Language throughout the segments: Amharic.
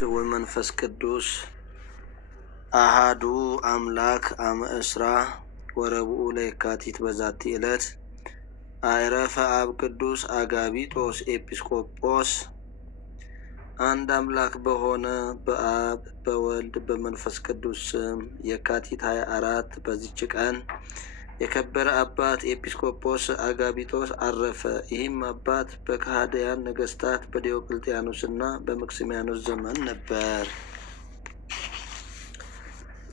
ወወልድ ወመንፈስ ቅዱስ አሃዱ አምላክ አመእስራ ወረብኡ ለየካቲት በዛቲ ዕለት አዕረፈ አብ ቅዱስ አጋቢጦስ ኤጲስቆጶስ። አንድ አምላክ በሆነ በአብ በወልድ በመንፈስ ቅዱስ ስም የካቲት 24 በዚች ቀን የከበረ አባት ኤጲስቆጶስ አጋቢጦስ አረፈ። ይህም አባት በከሃዲያን ነገስታት በዲዮቅልጥያኖስና በመክስሚያኖስ ዘመን ነበር።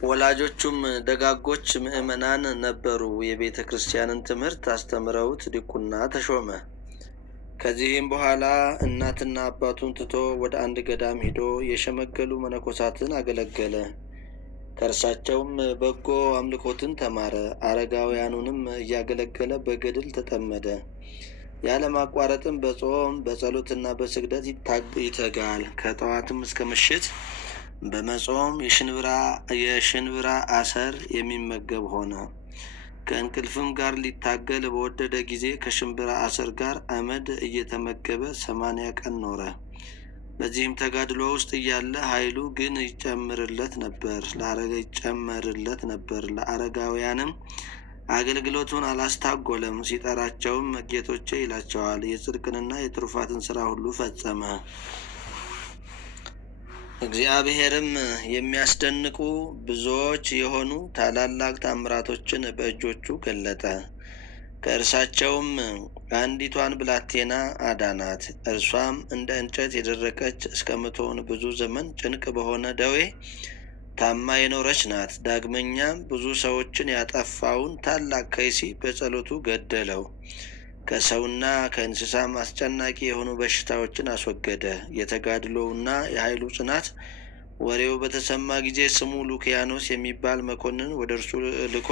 ወላጆቹም ደጋጎች ምዕመናን ነበሩ። የቤተ ክርስቲያንን ትምህርት አስተምረውት ዲቁና ተሾመ። ከዚህም በኋላ እናትና አባቱን ትቶ ወደ አንድ ገዳም ሂዶ የሸመገሉ መነኮሳትን አገለገለ። ከእርሳቸውም በጎ አምልኮትን ተማረ። አረጋውያኑንም እያገለገለ በገድል ተጠመደ። ያለማቋረጥም በጾም በጸሎትና በስግደት ይተጋል። ከጠዋትም እስከ ምሽት በመጾም የሽንብራ አሰር የሚመገብ ሆነ። ከእንቅልፍም ጋር ሊታገል በወደደ ጊዜ ከሽንብራ አሰር ጋር አመድ እየተመገበ 80 ቀን ኖረ። በዚህም ተጋድሎ ውስጥ እያለ ኃይሉ ግን ይጨመርለት ነበር። ለአረጋውያንም አገልግሎቱን አላስታጎለም። ሲጠራቸውም ጌቶቼ ይላቸዋል። የጽድቅንና የትሩፋትን ስራ ሁሉ ፈጸመ። እግዚአብሔርም የሚያስደንቁ ብዙዎች የሆኑ ታላላቅ ታምራቶችን በእጆቹ ገለጠ። ከእርሳቸውም አንዲቷን ብላቴና አዳናት። እርሷም እንደ እንጨት የደረቀች እስከምትሆን ብዙ ዘመን ጭንቅ በሆነ ደዌ ታማ የኖረች ናት። ዳግመኛም ብዙ ሰዎችን ያጠፋውን ታላቅ ከይሲ በጸሎቱ ገደለው። ከሰውና ከእንስሳም አስጨናቂ የሆኑ በሽታዎችን አስወገደ። የተጋድሎውና የኃይሉ ጽናት ወሬው በተሰማ ጊዜ ስሙ ሉኪያኖስ የሚባል መኮንን ወደ እርሱ ልኮ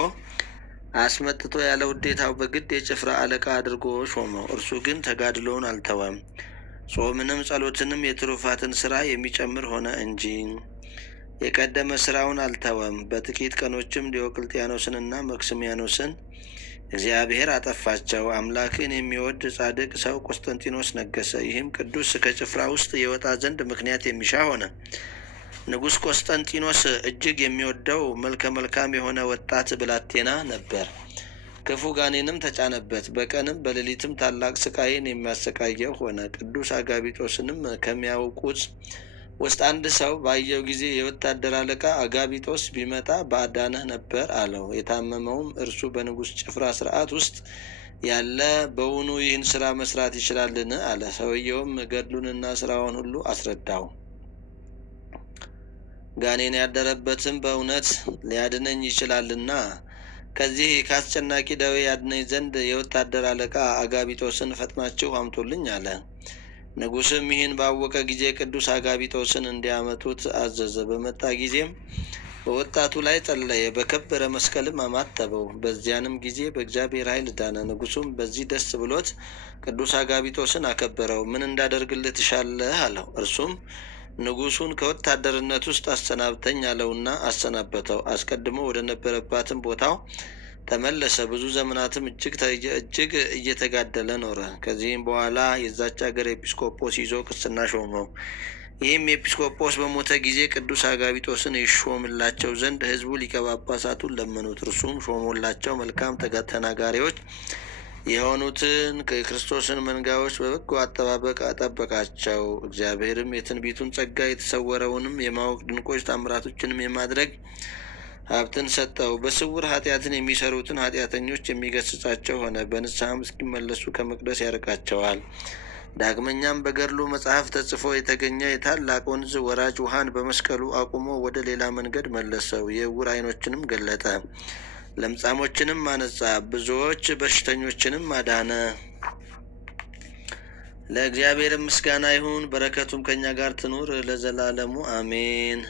አስመጥቶ ያለ ውዴታው በግድ የጭፍራ አለቃ አድርጎ ሾመው። እርሱ ግን ተጋድሎውን አልተወም። ጾምንም ጸሎትንም የትሩፋትን ስራ የሚጨምር ሆነ እንጂ የቀደመ ስራውን አልተወም። በጥቂት ቀኖችም ዲዮቅልጥያኖስንና መክስሚያኖስን እግዚአብሔር አጠፋቸው። አምላክን የሚወድ ጻድቅ ሰው ቆስጠንጢኖስ ነገሰ። ይህም ቅዱስ ከጭፍራ ውስጥ የወጣ ዘንድ ምክንያት የሚሻ ሆነ። ንጉሥ ቆስጠንጢኖስ እጅግ የሚወደው መልከ መልካም የሆነ ወጣት ብላቴና ነበር። ክፉ ጋኔንም ተጫነበት። በቀንም በሌሊትም ታላቅ ስቃይን የሚያሰቃየው ሆነ። ቅዱስ አጋቢጦስንም ከሚያውቁት ውስጥ አንድ ሰው ባየው ጊዜ የወታደር አለቃ አጋቢጦስ ቢመጣ ባዳነህ ነበር አለው። የታመመውም እርሱ በንጉሥ ጭፍራ ስርዓት ውስጥ ያለ በውኑ ይህን ስራ መስራት ይችላልን? አለ። ሰውየውም ገድሉንና ስራውን ሁሉ አስረዳው። ጋኔን ያደረበትም በእውነት ሊያድነኝ ይችላልና ከዚህ ከአስጨናቂ ደዌ ያድነኝ ዘንድ የወታደር አለቃ አጋቢጦስን ፈጥናችሁ አምጡልኝ አለ። ንጉሥም ይህን ባወቀ ጊዜ ቅዱስ አጋቢጦስን እንዲያመጡት አዘዘ። በመጣ ጊዜም በወጣቱ ላይ ጸለየ፣ በከበረ መስቀልም አማተበው። በዚያንም ጊዜ በእግዚአብሔር ኃይል ዳነ። ንጉሡም በዚህ ደስ ብሎት ቅዱስ አጋቢጦስን አከበረው። ምን እንዳደርግልህ ትሻለህ? አለው። እርሱም ንጉሡን ከወታደርነት ውስጥ አሰናብተኝ አለውና አሰናበተው። አስቀድሞ ወደ ነበረባትም ቦታው ተመለሰ። ብዙ ዘመናትም እጅግ እየተጋደለ ኖረ። ከዚህም በኋላ የዛች ሀገር ኤጲስቆጶስ ይዞ ቅስና ሾመው። ይህም ኤጲስቆጶስ በሞተ ጊዜ ቅዱስ አጋቢጦስን ይሾምላቸው ዘንድ ሕዝቡ ሊቀ ጳጳሳቱን ለመኑት። እርሱም ሾሞላቸው መልካም ተናጋሪዎች የሆኑትን የክርስቶስን መንጋዎች በበጎ አጠባበቅ አጠበቃቸው። እግዚአብሔርም የትንቢቱን ጸጋ የተሰወረውንም የማወቅ ድንቆች ታምራቶችንም የማድረግ ሀብትን ሰጠው። በስውር ኃጢአትን የሚሰሩትን ኃጢአተኞች የሚገስጻቸው ሆነ። በንስሐም እስኪመለሱ ከመቅደስ ያርቃቸዋል። ዳግመኛም በገድሉ መጽሐፍ ተጽፎ የተገኘ የታላቅ ወንዝ ወራጅ ውሃን በመስቀሉ አቁሞ ወደ ሌላ መንገድ መለሰው። የዕውር ዓይኖችንም ገለጠ። ለምጻሞችንም አነጻ። ብዙዎች በሽተኞችንም አዳነ። ለእግዚአብሔር ምስጋና ይሁን፣ በረከቱም ከኛ ጋር ትኑር ለዘላለሙ አሜን።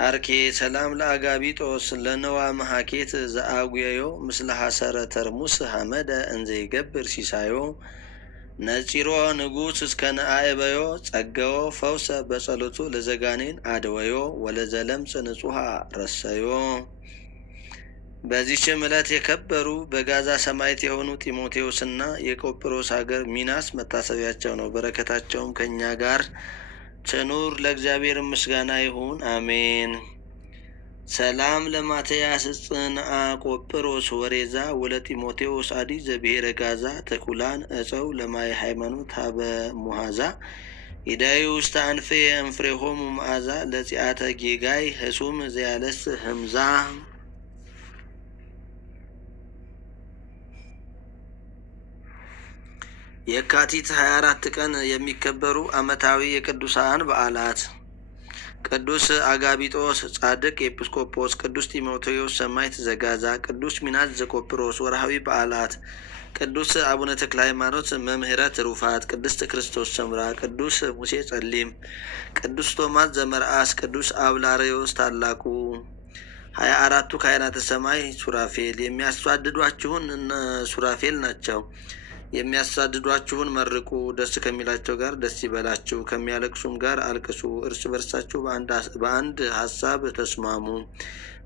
አርኬ ሰላም ለአጋቢጦስ ለነዋ መሐኬት ዘአጉየዮ ምስለ ሐሰረ ተርሙስ ሐመደ እንዘ ይገብር ሲሳዮ ነጺሮ ንጉሥ እስከ ነአይበዮ ጸገዮ ፈውሰ በጸሎቱ ለዘጋኔን አድወዮ ወለዘለምጽ ንጹሐ ረሰዮ። በዚህችም ዕለት የከበሩ በጋዛ ሰማዕት የሆኑ ጢሞቴዎስና የቆጵሮስ ሀገር ሚናስ መታሰቢያቸው ነው። በረከታቸውም ከእኛ ጋር ቸኑር ለእግዚአብሔር ምስጋና ይሁን፣ አሜን። ሰላም ለማትያስ ጽንአ ቆጵሮስ ወሬዛ ወለጢሞቴዎስ አዲ ዘብሔረ ጋዛ ተኩላን እፀው ለማየ ሃይማኖት ሀበ ሙሃዛ ኢዳዩ ውስተ አንፌ እንፍሬሆሙ መዓዛ ለጺአተ ጌጋይ ህሱም ዘያለስ ህምዛ። የካቲት 24 ቀን የሚከበሩ ዓመታዊ የቅዱሳን በዓላት፦ ቅዱስ አጋቢጦስ ጻድቅ ኤጲስቆጶስ፣ ቅዱስ ጢሞቴዎስ ሰማዕት ዘጋዛ፣ ቅዱስ ሚናስ ዘቆጵሮስ። ወርሃዊ በዓላት፦ ቅዱስ አቡነ ተክለ ሃይማኖት መምህረ ትሩፋት፣ ቅድስት ክርስቶስ ሰምራ፣ ቅዱስ ሙሴ ጸሊም፣ ቅዱስ ቶማስ ዘመርአስ፣ ቅዱስ አብላርዮስ ታላቁ። 24ቱ ካህናተ ሰማይ ሱራፌል። የሚያሳድዷችሁን ሱራፌል ናቸው። የሚያሳድዷችሁን መርቁ፣ ደስ ከሚላቸው ጋር ደስ ይበላችሁ፣ ከሚያለቅሱም ጋር አልቅሱ። እርስ በርሳችሁ በአንድ ሀሳብ ተስማሙ።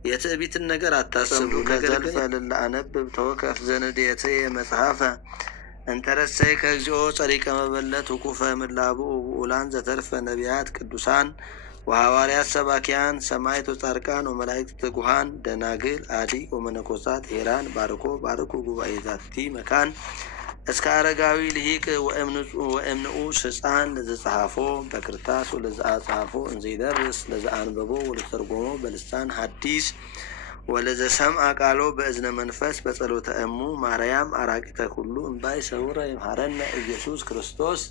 የትዕቢትን ነገር አታስቡ። ከዘልፈ ለአነብብ ተወከፍ ዘንዴተ መጽሐፈ እንተረሰይ ከግዚኦ ጸሪቀ መበለት ውቁፈ ምላቡ ውላን ዘተርፈ ነቢያት ቅዱሳን ወሐዋርያት ሰባኪያን ሰማዕት ወጻድቃን ወመላእክት ትጉሃን ደናግል አዲ ወመነኮሳት ሄራን ባርኩ ጉባኤ ዛቲ መካን እስከ አረጋዊ ልሂቅ ወእምንዑስ ሕፃን ለዘጸሐፎ በክርታስ ወለዘአጸሐፎ እንዘይደርስ ለዘአንበቦ ወለተርጎሞ በልሳን ሐዲስ ወለዘሰምዐ ቃሎ በእዝነ መንፈስ በጸሎተ እሙ ማርያም አራቂተ ኩሉ እምባይ ሰውረ ይምሃረነ ኢየሱስ ክርስቶስ።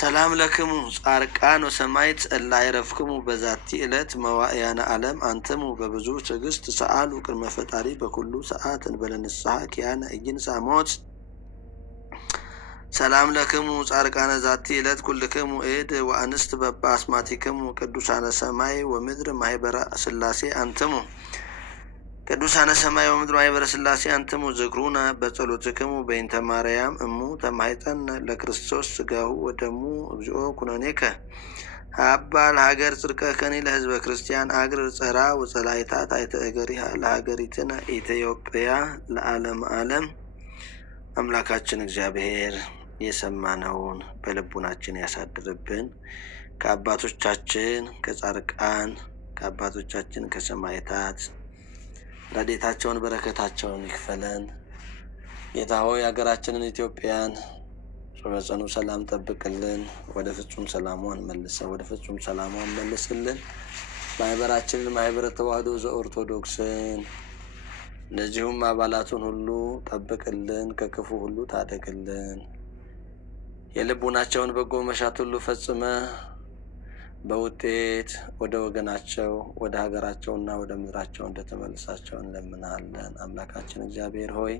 ሰላም ለክሙ ጻርቃን ወሰማዕት እለ አይረፍክሙ በዛቲ ዕለት መዋዕያነ ዓለም አንትሙ በብዙ ትዕግስት ሰአሉ ቅድመ ፈጣሪ በኩሉ ሰዓት እንበለ ንስሐ ኪያነ ኢይንሣ ሞት። ሰላም ለክሙ ጻርቃነ ዛቲ ዕለት ኩልክሙ እድ ወአንስት በበአስማቲክሙ ቅዱሳነ ሰማይ ወምድር ማኅበረ ሥላሴ አንትሙ። ቅዱሳነ ሰማይ ወምድር ማኅበረ ሥላሴ አንትሙ ዝክሩነ በጸሎትክሙ በእንተ ማርያም እሙ ተማኅፀነ ለክርስቶስ ሥጋሁ ወደሙ እግዚኦ ኩነኔከ ሀባ ለሀገር ጽድቀከኒ ለሕዝበ ክርስቲያን አግር ጸራ ወጸላይታት አይተ እገሪሃ ለሀገሪትነ ኢትዮጵያ ለዓለም ዓለም። አምላካችን እግዚአብሔር የሰማነውን በልቡናችን ያሳድርብን። ከአባቶቻችን ከጻድቃን ከአባቶቻችን ከሰማዕታት ረድኤታቸውን በረከታቸውን ይክፈለን። ጌታ ሆይ ሀገራችንን ኢትዮጵያን በጽኑ ሰላም ጠብቅልን። ወደ ፍጹም ሰላሟን መልስልን። ማህበራችንን ማህበረ ተዋህዶ ዘኦርቶዶክስን እንደዚሁም አባላቱን ሁሉ ጠብቅልን፣ ከክፉ ሁሉ ታደግልን። የልቡናቸውን በጎ መሻት ሁሉ ፈጽመ በውጤት ወደ ወገናቸው ወደ ሀገራቸውና ወደ ምድራቸው እንደተመልሳቸው እንለምናለን። አምላካችን እግዚአብሔር ሆይ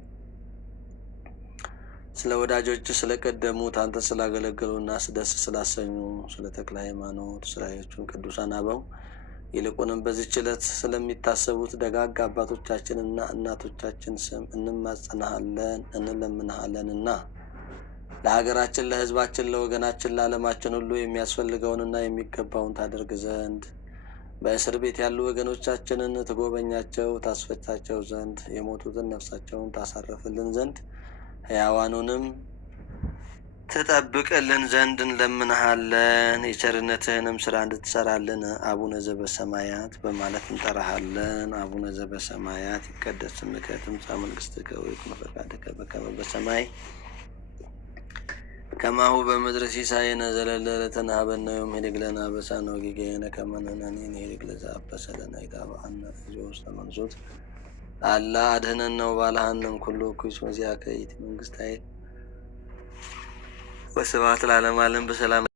ስለ ወዳጆች ስለቀደሙት አንተ ስላገለገሉና ደስ ስላሰኙ ስለ ተክለ ሃይማኖት ስለ ሌሎቹም ቅዱሳን አበው ይልቁንም በዚህች ዕለት ስለሚታሰቡት ደጋግ አባቶቻችንና እናቶቻችን ስም እንማጸናሃለን እንለምንሃለንና ለሀገራችን ለሕዝባችን ለወገናችን ለዓለማችን ሁሉ የሚያስፈልገውንና የሚገባውን ታደርግ ዘንድ በእስር ቤት ያሉ ወገኖቻችንን ትጎበኛቸው ታስፈታቸው ዘንድ የሞቱትን ነፍሳቸውን ታሳርፍልን ዘንድ ሕያዋኑንም ትጠብቅልን ዘንድ እንለምንሃለን። የቸርነትህንም ስራ እንድትሰራልን አቡነ ዘበሰማያት በማለት እንጠራሃለን። አቡነ ዘበሰማያት ይትቀደስ ስምከ ትምጻእ መንግሥትከ ወይኩን ፈቃድከ በከመ በሰማይ ከማሁ በምድር ሲሳየነ ዘለለ ዕለትነ ሀበነ ዮም ኅድግ ለነ አበሳነ ወጌጋየነ ከመ ንሕነኒ ንኅድግ ለዘአበሰ ለነ ኢታብአነ እግዚኦ ውስተ መንሱት አላ አድኅነነ ወባልሐነ እምኩሉ እኩይ እስመ ዚአከ ይእቲ መንግሥተ ኃይል ወስብሐት ለዓለመ ዓለም። በሰላም